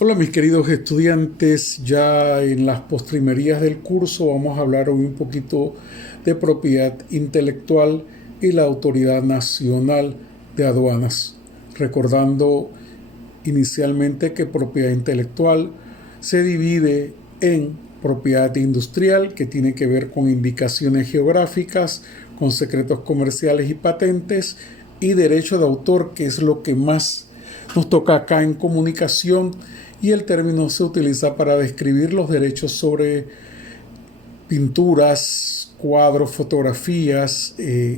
Hola mis queridos estudiantes, ya en las postrimerías del curso vamos a hablar hoy un poquito de propiedad intelectual y la Autoridad Nacional de Aduanas, recordando inicialmente que propiedad intelectual se divide en propiedad industrial, que tiene que ver con indicaciones geográficas, con secretos comerciales y patentes, y derecho de autor, que es lo que más nos toca acá en comunicación, y el término se utiliza para describir los derechos sobre pinturas, cuadros, fotografías,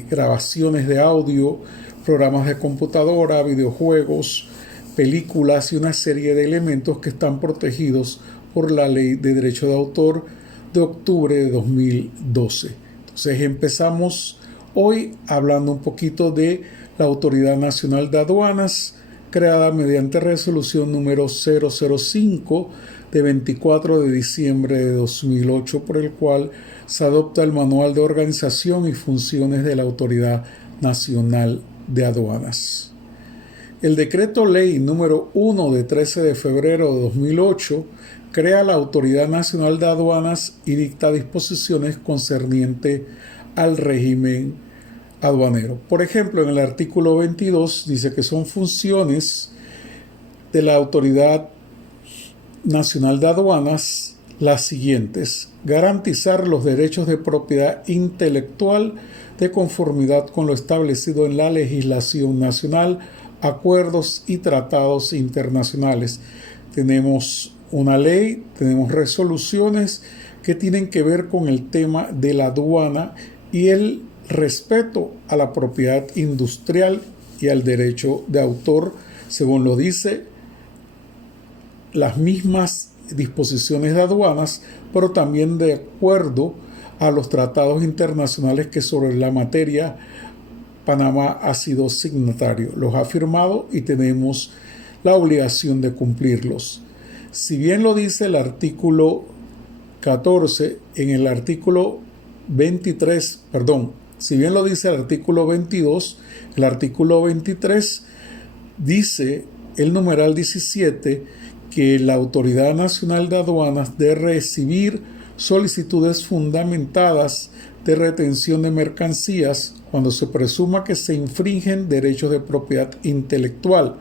grabaciones de audio, programas de computadora, videojuegos, películas y una serie de elementos que están protegidos por la Ley de Derecho de Autor de octubre de 2012. Entonces empezamos hoy hablando un poquito de la Autoridad Nacional de Aduanas, creada mediante resolución número 005 de 24 de diciembre de 2008, por el cual se adopta el Manual de Organización y Funciones de la Autoridad Nacional de Aduanas. El Decreto Ley número 1 de 13 de febrero de 2008 crea la Autoridad Nacional de Aduanas y dicta disposiciones concernientes al régimen aduanero. Por ejemplo, en el artículo 22 dice que son funciones de la Autoridad Nacional de Aduanas las siguientes: garantizar los derechos de propiedad intelectual de conformidad con lo establecido en la legislación nacional, acuerdos y tratados internacionales. Tenemos una ley, tenemos resoluciones que tienen que ver con el tema de la aduana y el respeto a la propiedad industrial y al derecho de autor, según lo dice las mismas disposiciones de aduanas, pero también de acuerdo a los tratados internacionales que sobre la materia Panamá ha sido signatario, los ha firmado y tenemos la obligación de cumplirlos. Si bien lo dice el artículo 14, en el artículo 23, si bien lo dice el artículo 22, el artículo 23 dice el numeral 17 que la Autoridad Nacional de Aduanas debe recibir solicitudes fundamentadas de retención de mercancías cuando se presuma que se infringen derechos de propiedad intelectual,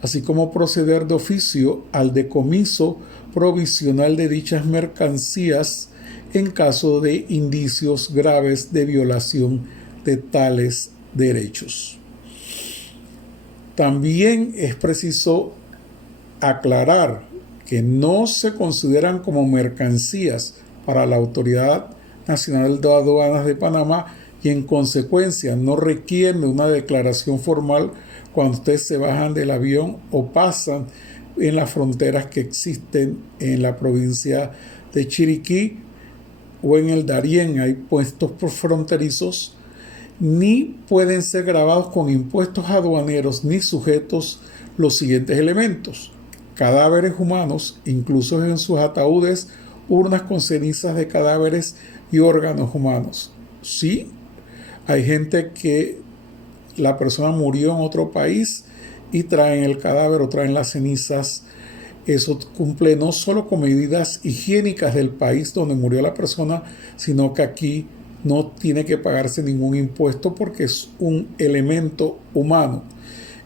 así como proceder de oficio al decomiso provisional de dichas mercancías en caso de indicios graves de violación de tales derechos. También es preciso aclarar que no se consideran como mercancías para la Autoridad Nacional de Aduanas de Panamá y en consecuencia no requieren de una declaración formal cuando ustedes se bajan del avión o pasan en las fronteras que existen en la provincia de Chiriquí o en el Darién. Hay puestos fronterizos, ni pueden ser grabados con impuestos aduaneros ni sujetos los siguientes elementos: cadáveres humanos, incluso en sus ataúdes, urnas con cenizas de cadáveres y órganos humanos. Sí, hay gente que la persona murió en otro país y traen el cadáver o traen las cenizas. Eso cumple no solo con medidas higiénicas del país donde murió la persona, sino que aquí no tiene que pagarse ningún impuesto porque es un elemento humano.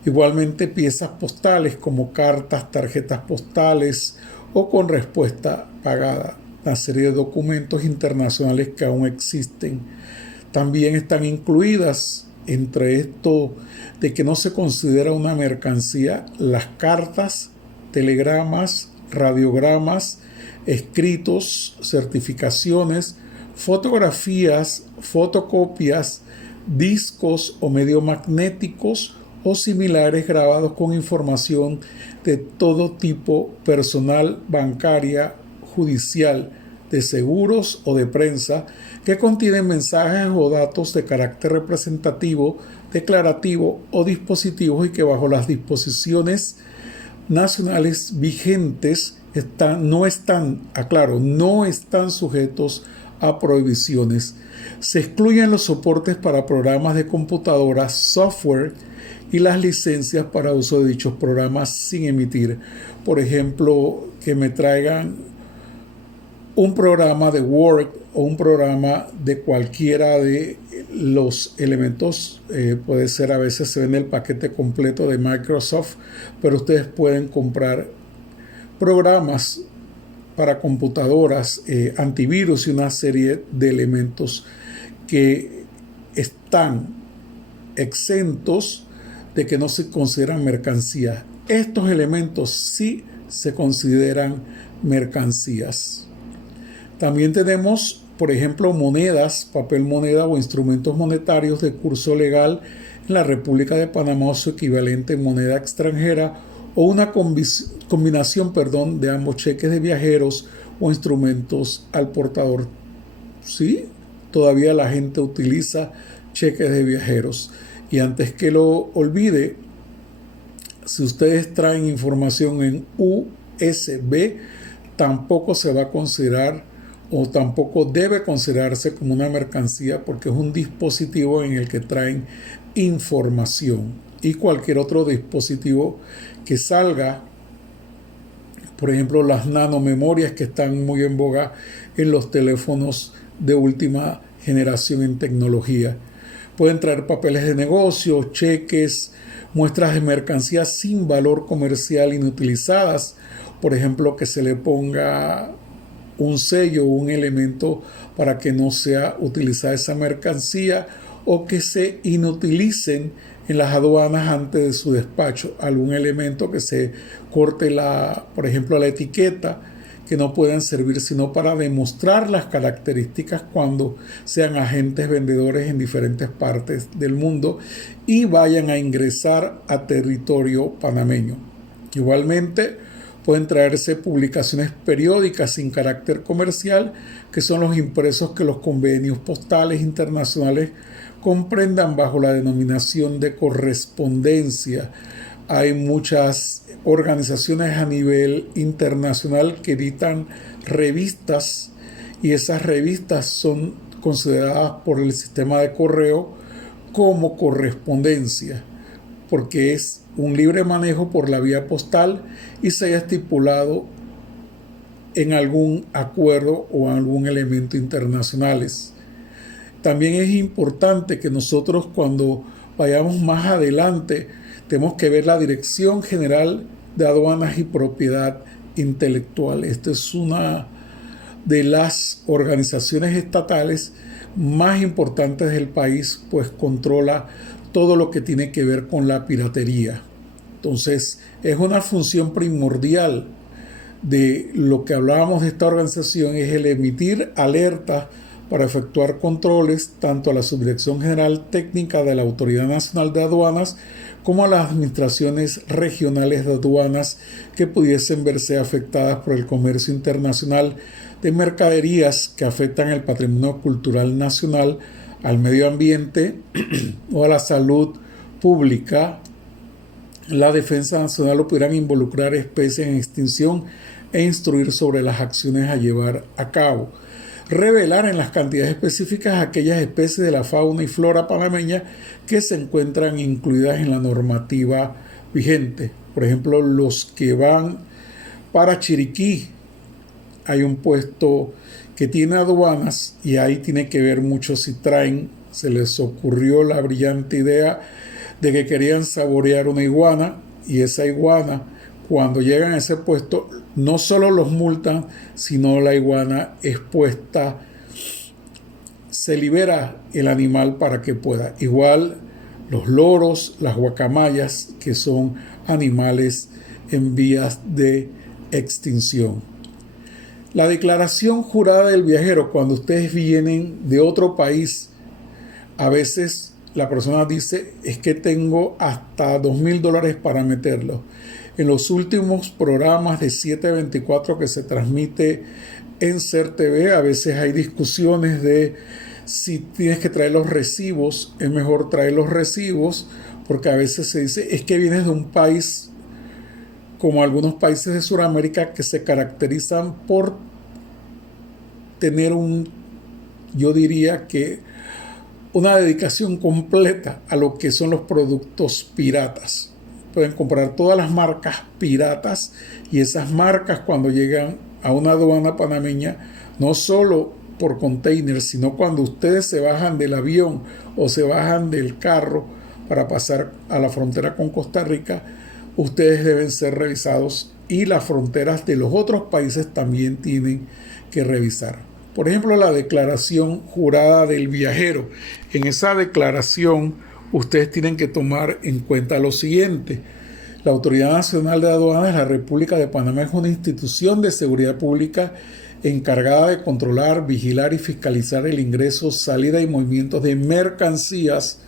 Igualmente piezas postales como cartas, tarjetas postales o con respuesta pagada, una serie de documentos internacionales que aún existen. También están incluidas entre esto de que no se considera una mercancía las cartas, telegramas, radiogramas, escritos, certificaciones, fotografías, fotocopias, discos o mediomagnéticos o similares grabados con información de todo tipo personal, bancaria, judicial, de seguros o de prensa, que contienen mensajes o datos de carácter representativo, declarativo o dispositivos y que bajo las disposiciones nacionales vigentes no están sujetos a prohibiciones. Se excluyen los soportes para programas de computadora, software y las licencias para uso de dichos programas sin emitir. Por ejemplo, que me traigan un programa de Word o un programa de cualquiera de los elementos. Puede ser, a veces se vende el paquete completo de Microsoft, pero ustedes pueden comprar programas para computadoras, antivirus y una serie de elementos que están exentos de que no se consideran mercancías. Estos elementos sí se consideran mercancías. También tenemos, por ejemplo, monedas, papel moneda o instrumentos monetarios de curso legal en la República de Panamá o su equivalente en moneda extranjera, o una combinación de ambos, cheques de viajeros o instrumentos al portador. Sí, todavía la gente utiliza cheques de viajeros. Y antes que lo olvide, si ustedes traen información en USB, tampoco se va a considerar o tampoco debe considerarse como una mercancía, porque es un dispositivo en el que traen información. Y cualquier otro dispositivo que salga, por ejemplo, las nanomemorias que están muy en boga en los teléfonos de última generación en tecnología. Pueden traer papeles de negocio, cheques, muestras de mercancías sin valor comercial inutilizadas, por ejemplo, que se le ponga un sello o un elemento para que no sea utilizada esa mercancía, o que se inutilicen en las aduanas antes de su despacho. Algún elemento que se corte, por ejemplo, la etiqueta, que no puedan servir sino para demostrar las características cuando sean agentes vendedores en diferentes partes del mundo y vayan a ingresar a territorio panameño. Igualmente, pueden traerse publicaciones periódicas sin carácter comercial, que son los impresos que los convenios postales internacionales comprendan bajo la denominación de correspondencia. Hay muchas organizaciones a nivel internacional que editan revistas, y esas revistas son consideradas por el sistema de correo como correspondencia, porque es un libre manejo por la vía postal y se haya estipulado en algún acuerdo o algún elemento internacionales. También es importante que nosotros, cuando vayamos más adelante, tenemos que ver la Dirección General de Aduanas y Propiedad Intelectual. Esta es una de las organizaciones estatales más importantes del país, pues controla todo lo que tiene que ver con la piratería. Entonces, es una función primordial de lo que hablábamos de esta organización, es el emitir alertas para efectuar controles tanto a la Subdirección General Técnica de la Autoridad Nacional de Aduanas como a las administraciones regionales de aduanas que pudiesen verse afectadas por el comercio internacional de mercaderías que afectan el patrimonio cultural nacional, al medio ambiente o a la salud pública, la defensa nacional, o pudieran involucrar especies en extinción e instruir sobre las acciones a llevar a cabo. Revelar en las cantidades específicas aquellas especies de la fauna y flora panameña que se encuentran incluidas en la normativa vigente. Por ejemplo, los que van para Chiriquí, hay un puesto que tiene aduanas y ahí tiene que ver mucho si traen, se les ocurrió la brillante idea de que querían saborear una iguana, y esa iguana, cuando llegan a ese puesto, no solo los multan, sino la iguana expuesta, se libera el animal para que pueda. Igual los loros, las guacamayas, que son animales en vías de extinción. La declaración jurada del viajero, cuando ustedes vienen de otro país, a veces la persona dice, es que tengo hasta $2,000 para meterlo. En los últimos programas de 724 que se transmite en CERTV, a veces hay discusiones de si tienes que traer los recibos. Es mejor traer los recibos, porque a veces se dice, es que vienes de un país, como algunos países de Sudamérica, que se caracterizan por tener yo diría que una dedicación completa a lo que son los productos piratas. Pueden comprar todas las marcas piratas y esas marcas cuando llegan a una aduana panameña, no solo por container, sino cuando ustedes se bajan del avión o se bajan del carro para pasar a la frontera con Costa Rica, ustedes deben ser revisados y las fronteras de los otros países también tienen que revisar. Por ejemplo, la declaración jurada del viajero. En esa declaración ustedes tienen que tomar en cuenta lo siguiente. La Autoridad Nacional de Aduanas de la República de Panamá es una institución de seguridad pública encargada de controlar, vigilar y fiscalizar el ingreso, salida y movimientos de mercancías,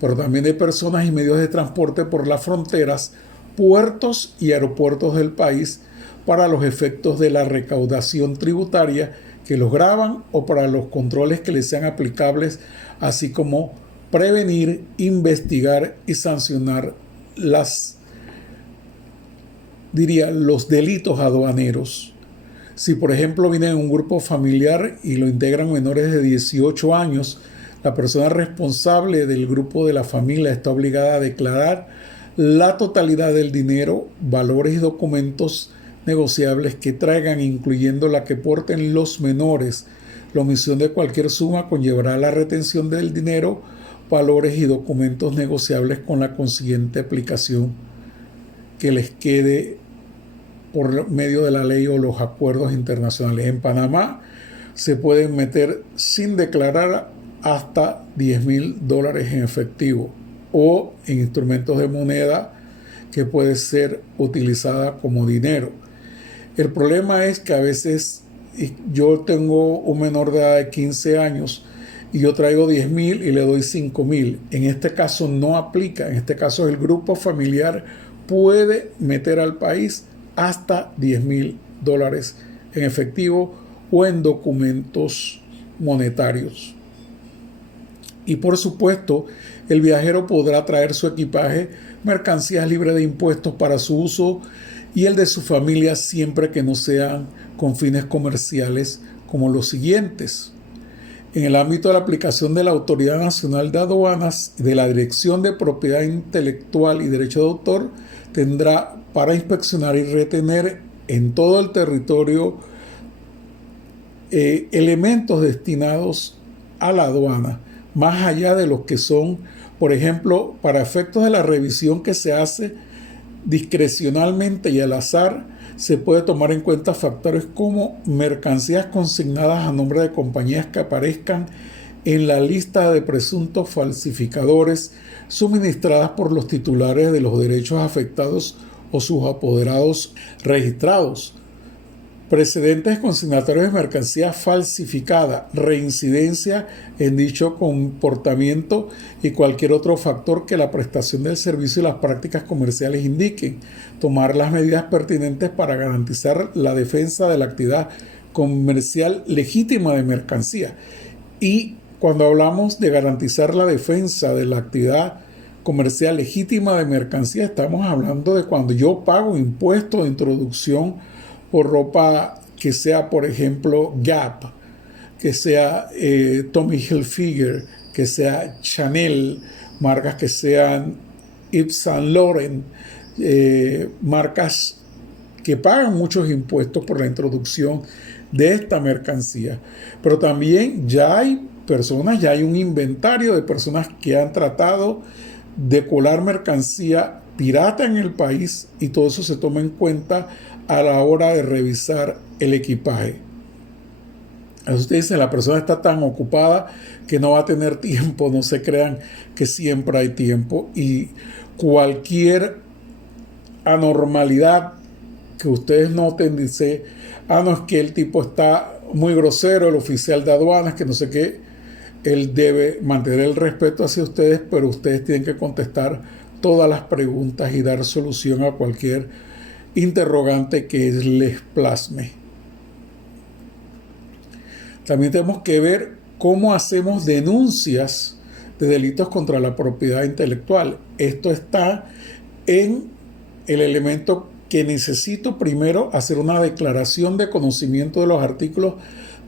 pero también de personas y medios de transporte por las fronteras, puertos y aeropuertos del país para los efectos de la recaudación tributaria que los gravan o para los controles que les sean aplicables, así como prevenir, investigar y sancionar los delitos aduaneros. Si, por ejemplo, viene en un grupo familiar y lo integran menores de 18 años, la persona responsable del grupo de la familia está obligada a declarar la totalidad del dinero, valores y documentos negociables que traigan, incluyendo la que porten los menores. La omisión de cualquier suma conllevará la retención del dinero, valores y documentos negociables con la consiguiente aplicación que les quede por medio de la ley o los acuerdos internacionales. En Panamá se pueden meter sin declarar hasta $10,000 en efectivo o en instrumentos de moneda que puede ser utilizada como dinero. El problema es que a veces yo tengo un menor de edad de 15 años y yo traigo 10,000 y le doy 5,000. En este caso no aplica. En este caso el grupo familiar puede meter al país hasta $10,000 en efectivo o en documentos monetarios. Y por supuesto, el viajero podrá traer su equipaje, mercancías libres de impuestos para su uso y el de su familia siempre que no sean con fines comerciales, como los siguientes. En el ámbito de la aplicación de la Autoridad Nacional de Aduanas y de la Dirección de Propiedad Intelectual y Derecho de Autor, tendrá para inspeccionar y retener en todo el territorio elementos destinados a la aduana, más allá de los que son, por ejemplo, para efectos de la revisión que se hace discrecionalmente y al azar, se puede tomar en cuenta factores como mercancías consignadas a nombre de compañías que aparezcan en la lista de presuntos falsificadores suministradas por los titulares de los derechos afectados o sus apoderados registrados. Precedentes consignatorios de mercancía falsificada, reincidencia en dicho comportamiento y cualquier otro factor que la prestación del servicio y las prácticas comerciales indiquen. Tomar las medidas pertinentes para garantizar la defensa de la actividad comercial legítima de mercancía. Y cuando hablamos de garantizar la defensa de la actividad comercial legítima de mercancía, estamos hablando de cuando yo pago impuestos de introducción por ropa que sea, por ejemplo, Gap, que sea Tommy Hilfiger, que sea Chanel, marcas que sean Yves Saint Laurent, marcas que pagan muchos impuestos por la introducción de esta mercancía. Pero también ya hay un inventario de personas que han tratado de colar mercancía pirata en el país y todo eso se toma en cuenta a la hora de revisar el equipaje. Usted dice, la persona está tan ocupada que no va a tener tiempo. No se crean que siempre hay tiempo, y cualquier anormalidad que ustedes noten, dice, no, es que el tipo está muy grosero, el oficial de aduanas, que no sé qué. Él debe mantener el respeto hacia ustedes, pero ustedes tienen que contestar todas las preguntas y dar solución a cualquier interrogante que les plasme. También tenemos que ver cómo hacemos denuncias de delitos contra la propiedad intelectual. Esto está en el elemento que necesito primero hacer una declaración de conocimiento de los artículos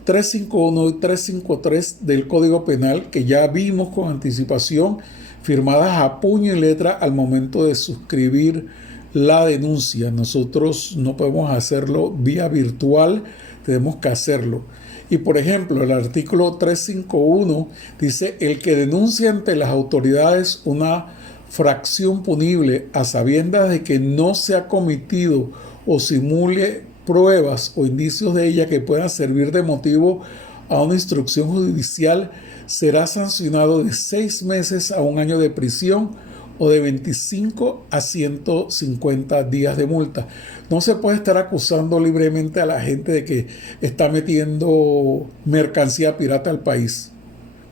351 y 353 del Código Penal, que ya vimos con anticipación, firmadas a puño y letra al momento de suscribir la denuncia. Nosotros no podemos hacerlo vía virtual, tenemos que hacerlo. Y por ejemplo, el artículo 351 dice: el que denuncia ante las autoridades una fracción punible a sabiendas de que no se ha cometido o simule pruebas o indicios de ella que puedan servir de motivo a una instrucción judicial, será sancionado de 6 meses a 1 año de prisión o de 25 a 150 días de multa. No se puede estar acusando libremente a la gente de que está metiendo mercancía pirata al país.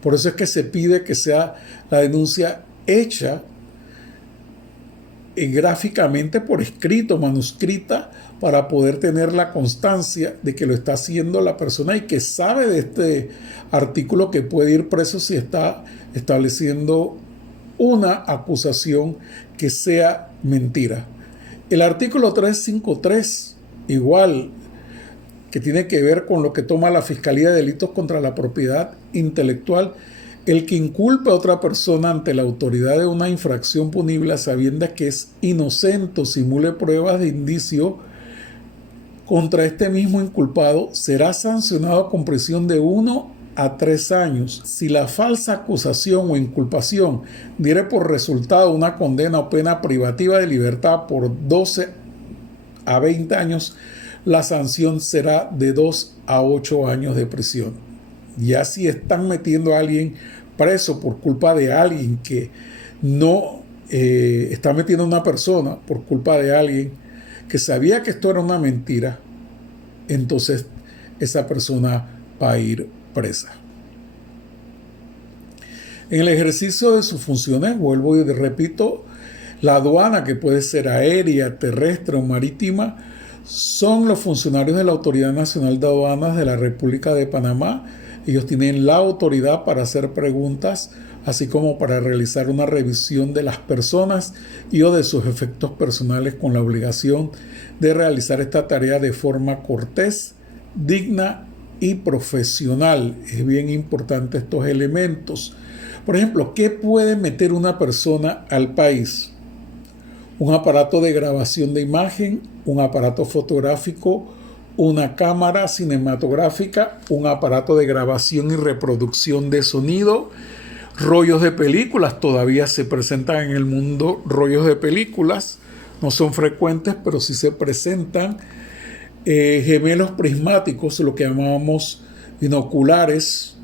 Por eso es que se pide que sea la denuncia hecha gráficamente por escrito, manuscrita, para poder tener la constancia de que lo está haciendo la persona y que sabe de este artículo que puede ir preso si está estableciendo una acusación que sea mentira. El artículo 353, igual, que tiene que ver con lo que toma la Fiscalía de Delitos contra la Propiedad Intelectual: el que inculpe a otra persona ante la autoridad de una infracción punible a sabiendas que es inocente o simule pruebas de indicio contra este mismo inculpado, será sancionado con prisión de 1 a 3 años. Si la falsa acusación o inculpación diere por resultado una condena o pena privativa de libertad por 12 a 20 años, la sanción será de 2 a 8 años de prisión. Ya si están metiendo a alguien preso por culpa de alguien que no está metiendo a una persona por culpa de alguien que sabía que esto era una mentira, entonces esa persona va a ir presa. En el ejercicio de sus funciones, vuelvo y repito, la aduana, que puede ser aérea, terrestre o marítima, son los funcionarios de la Autoridad Nacional de Aduanas de la República de Panamá. Ellos tienen la autoridad para hacer preguntas, así como para realizar una revisión de las personas y o de sus efectos personales, con la obligación de realizar esta tarea de forma cortés, digna y profesional. Es bien importante estos elementos. Por ejemplo, ¿qué puede meter una persona al país? Un aparato de grabación de imagen, un aparato fotográfico, una cámara cinematográfica, un aparato de grabación y reproducción de sonido, rollos de películas. Todavía se presentan en el mundo rollos de películas, no son frecuentes, pero sí se presentan. Gemelos prismáticos, lo que llamamos binoculares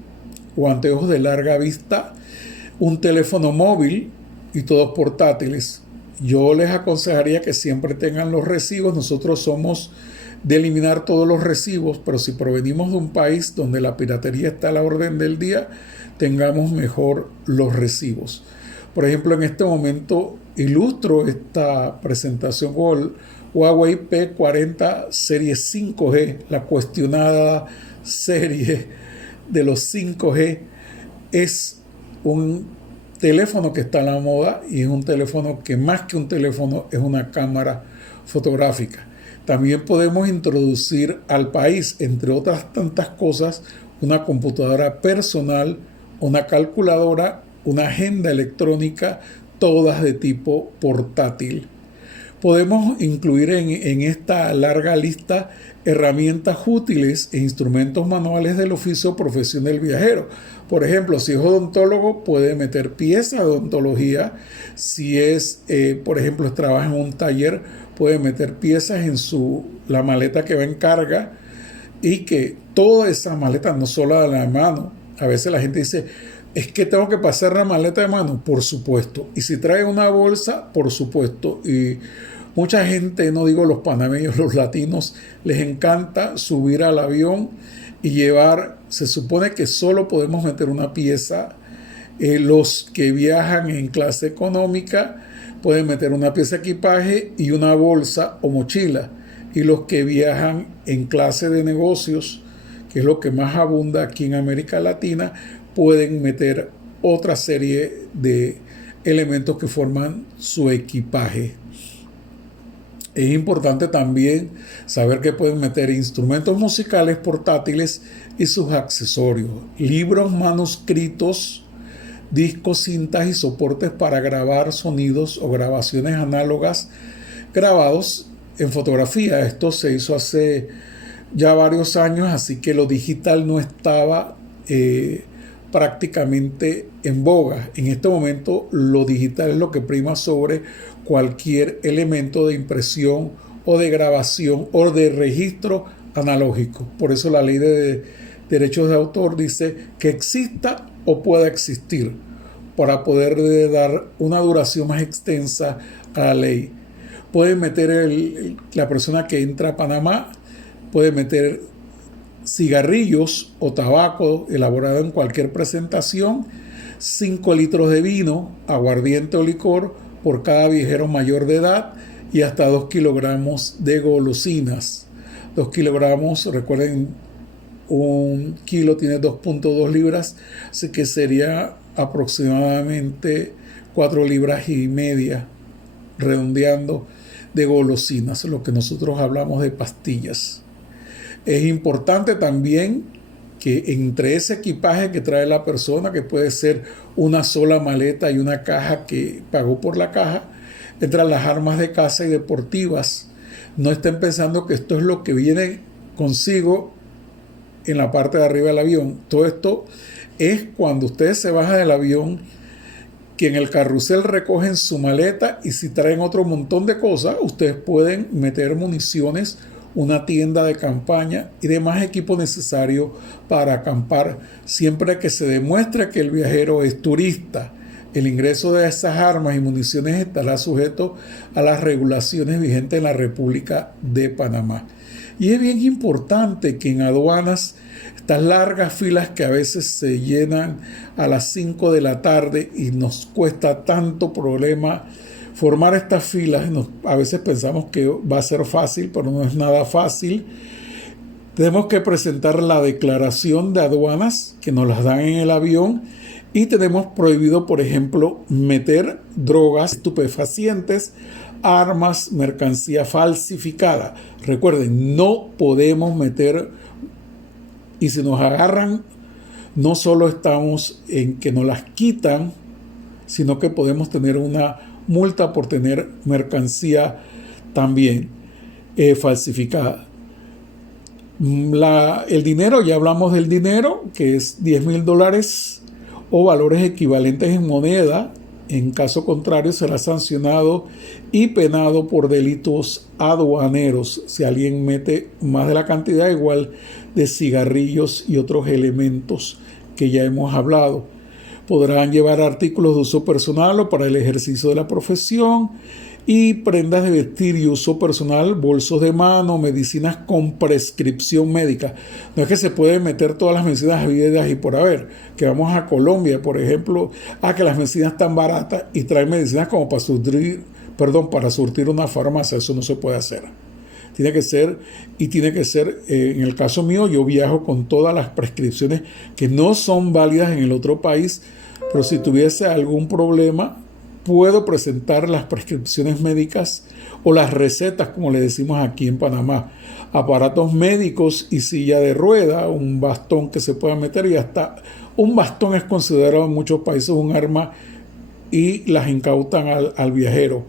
o anteojos de larga vista, un teléfono móvil y todos portátiles. Yo les aconsejaría que siempre tengan los recibos. Nosotros somos de eliminar todos los recibos, pero si provenimos de un país donde la piratería está a la orden del día, tengamos mejor los recibos. Por ejemplo, en este momento ilustro esta presentación con el Huawei P40 serie 5G, la cuestionada serie de los 5G. Es un teléfono que está a la moda y es un teléfono que, más que un teléfono, es una cámara fotográfica. También podemos introducir al país, entre otras tantas cosas, una computadora personal, una calculadora, una agenda electrónica, todas de tipo portátil. Podemos incluir en esta larga lista herramientas útiles e instrumentos manuales del oficio o profesión del viajero. Por ejemplo, si es odontólogo, puede meter piezas de odontología. Si es, por ejemplo, trabaja en un taller, puede meter piezas en la maleta que va en carga, y que toda esa maleta, no solo de la mano. A veces la gente dice: es que tengo que pasar la maleta de mano. Por supuesto. Y si trae una bolsa, por supuesto. Y mucha gente, no digo los panameños, los latinos, les encanta subir al avión y llevar. Se supone que solo podemos meter una pieza. Los que viajan en clase económica pueden meter una pieza de equipaje y una bolsa o mochila. Y los que viajan en clase de negocios, que es lo que más abunda aquí en América Latina, pueden meter otra serie de elementos que forman su equipaje. Es importante también saber que pueden meter instrumentos musicales portátiles y sus accesorios, libros manuscritos, discos, cintas y soportes para grabar sonidos o grabaciones análogas grabados en fotografía. Esto se hizo hace ya varios años, así que lo digital no estaba prácticamente en boga. En este momento lo digital es lo que prima sobre cualquier elemento de impresión o de grabación o de registro analógico. Por eso la ley de derechos de autor dice que exista o pueda existir para poder dar una duración más extensa a la ley. Puede meter la persona que entra a Panamá, puede meter cigarrillos o tabaco elaborado en cualquier presentación, 5 litros de vino, aguardiente o licor por cada viajero mayor de edad y hasta 2 kilogramos de golosinas. 2 kilogramos, recuerden, un kilo tiene 2.2 libras, así que sería aproximadamente 4 libras y media, redondeando, de golosinas, lo que nosotros hablamos de pastillas. Es importante también que entre ese equipaje que trae la persona, que puede ser una sola maleta y una caja que pagó por la caja, entran las armas de caza y deportivas. No estén pensando que esto es lo que viene consigo en la parte de arriba del avión. Todo esto es cuando ustedes se bajan del avión, que en el carrusel recogen su maleta, y si traen otro montón de cosas, ustedes pueden meter municiones, una tienda de campaña y demás equipo necesario para acampar, siempre que se demuestre que el viajero es turista. El ingreso de esas armas y municiones estará sujeto a las regulaciones vigentes en la República de Panamá. Y es bien importante que en aduanas, estas largas filas que a veces se llenan a las 5 de la tarde y nos cuesta tanto problema formar estas filas, a veces pensamos que va a ser fácil, pero no es nada fácil. Tenemos que presentar la declaración de aduanas que nos las dan en el avión, y tenemos prohibido, por ejemplo, meter drogas, estupefacientes, armas, mercancía falsificada. Recuerden, no podemos meter, y si nos agarran, no solo estamos en que nos las quitan, sino que podemos tener una multa por tener mercancía también falsificada. El dinero, ya hablamos del dinero, que es $10,000 o valores equivalentes en moneda. En caso contrario, será sancionado y penado por delitos aduaneros si alguien mete más de la cantidad igual de cigarrillos y otros elementos que ya hemos hablado. Podrán llevar artículos de uso personal o para el ejercicio de la profesión, y prendas de vestir y uso personal, bolsos de mano, medicinas con prescripción médica. No es que se pueden meter todas las medicinas habidas y por haber, que vamos a Colombia, por ejemplo, que las medicinas están baratas y traen medicinas como para surtir una farmacia. Eso no se puede hacer. Tiene que ser, en el caso mío, yo viajo con todas las prescripciones que no son válidas en el otro país, pero si tuviese algún problema, puedo presentar las prescripciones médicas o las recetas, como le decimos aquí en Panamá, aparatos médicos y silla de rueda, un bastón que se pueda meter, y hasta un bastón es considerado en muchos países un arma y las incautan al viajero.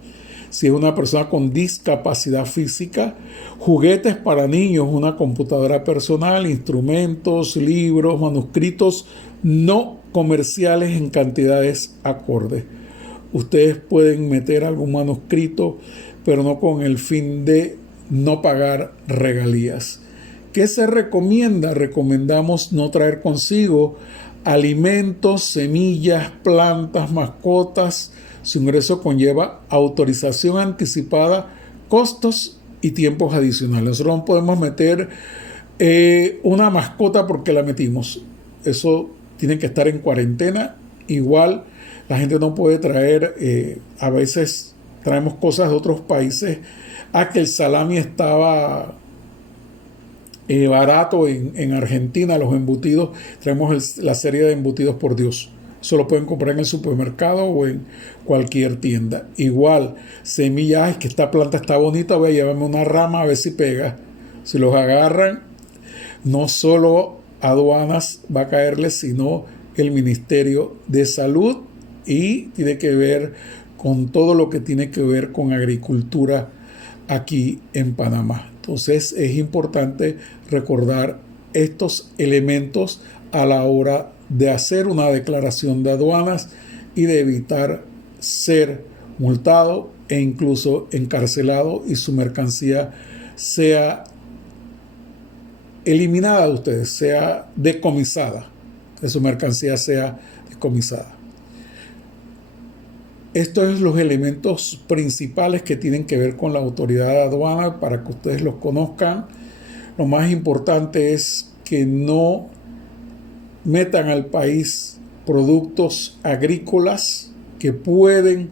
Si es una persona con discapacidad física, juguetes para niños, una computadora personal, instrumentos, libros, manuscritos no comerciales en cantidades acordes. Ustedes pueden meter algún manuscrito, pero no con el fin de no pagar regalías. ¿Qué se recomienda? Recomendamos no traer consigo alimentos, semillas, plantas, mascotas. Su ingreso conlleva autorización anticipada, costos y tiempos adicionales. Nosotros no podemos meter una mascota porque la metimos. Eso tiene que estar en cuarentena. Igual la gente no puede traer, a veces traemos cosas de otros países. Que el salami estaba barato en Argentina, los embutidos, traemos la serie de embutidos, por Dios. Eso lo pueden comprar en el supermercado o en cualquier tienda. Igual, semillas, es que esta planta está bonita, voy a llevarme una rama a ver si pega. Si los agarran, no solo aduanas va a caerles, sino el Ministerio de Salud, y tiene que ver con todo lo que tiene que ver con agricultura aquí en Panamá. Entonces es importante recordar estos elementos a la hora de hacer una declaración de aduanas y de evitar ser multado e incluso encarcelado y su mercancía sea eliminada de ustedes, sea decomisada, que su mercancía sea decomisada. Estos son los elementos principales que tienen que ver con la autoridad de aduana para que ustedes los conozcan. Lo más importante es que no metan al país productos agrícolas que pueden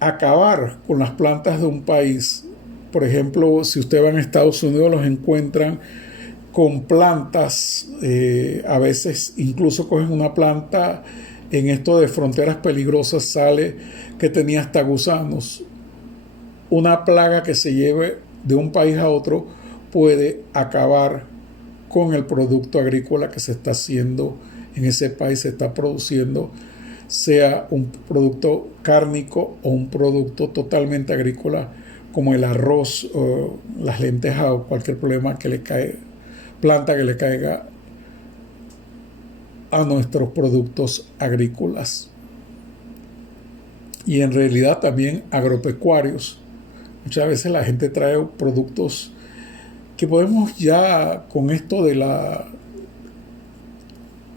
acabar con las plantas de un país. Por ejemplo, si ustedes van a Estados Unidos, los encuentran con plantas, a veces incluso cogen una planta en esto de fronteras peligrosas, sale que tenía hasta gusanos. Una plaga que se lleve de un país a otro puede acabar con el producto agrícola que se está haciendo en ese país, se está produciendo, sea un producto cárnico o un producto totalmente agrícola como el arroz, o las lentejas o cualquier problema que le cae, planta que le caiga a nuestros productos agrícolas. Y en realidad también agropecuarios. Muchas veces la gente trae productos que podemos ya, con esto de la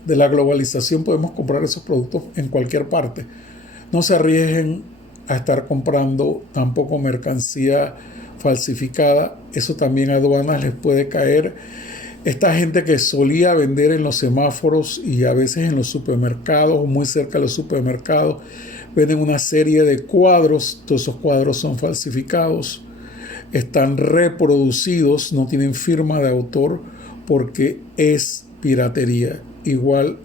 globalización, podemos comprar esos productos en cualquier parte. No se arriesguen a estar comprando tampoco mercancía falsificada. Eso también a aduanas les puede caer. Esta gente que solía vender en los semáforos y a veces en los supermercados o muy cerca de los supermercados, venden una serie de cuadros. Todos esos cuadros son falsificados, están reproducidos, no tienen firma de autor porque es piratería. Igual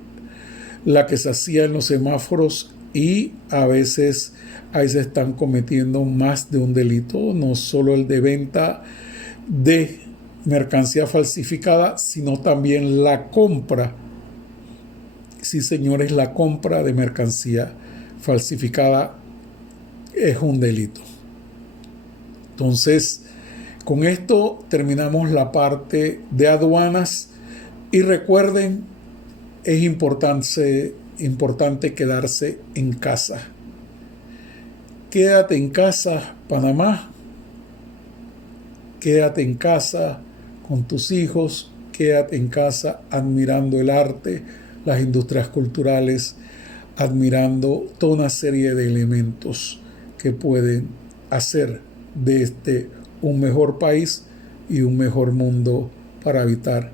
la que se hacía en los semáforos, y a veces ahí se están cometiendo más de un delito, no solo el de venta de mercancía falsificada, sino también la compra. Sí, señores, la compra de mercancía falsificada es un delito. Entonces, con esto terminamos la parte de aduanas, y recuerden, es importante quedarse en casa. Quédate en casa, Panamá. Quédate en casa con tus hijos. Quédate en casa admirando el arte, las industrias culturales, admirando toda una serie de elementos que pueden hacer de este un mejor país y un mejor mundo para habitar.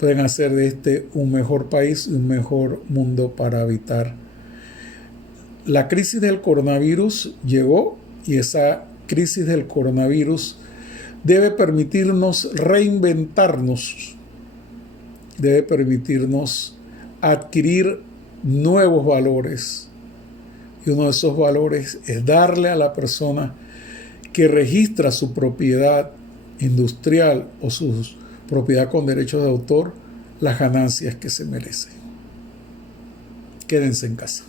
Pueden hacer de este un mejor país y un mejor mundo para habitar. La crisis del coronavirus llegó, y esa crisis del coronavirus debe permitirnos reinventarnos, debe permitirnos adquirir nuevos valores. Y uno de esos valores es darle a la persona que registra su propiedad industrial o su propiedad con derechos de autor las ganancias que se merece. Quédense en casa.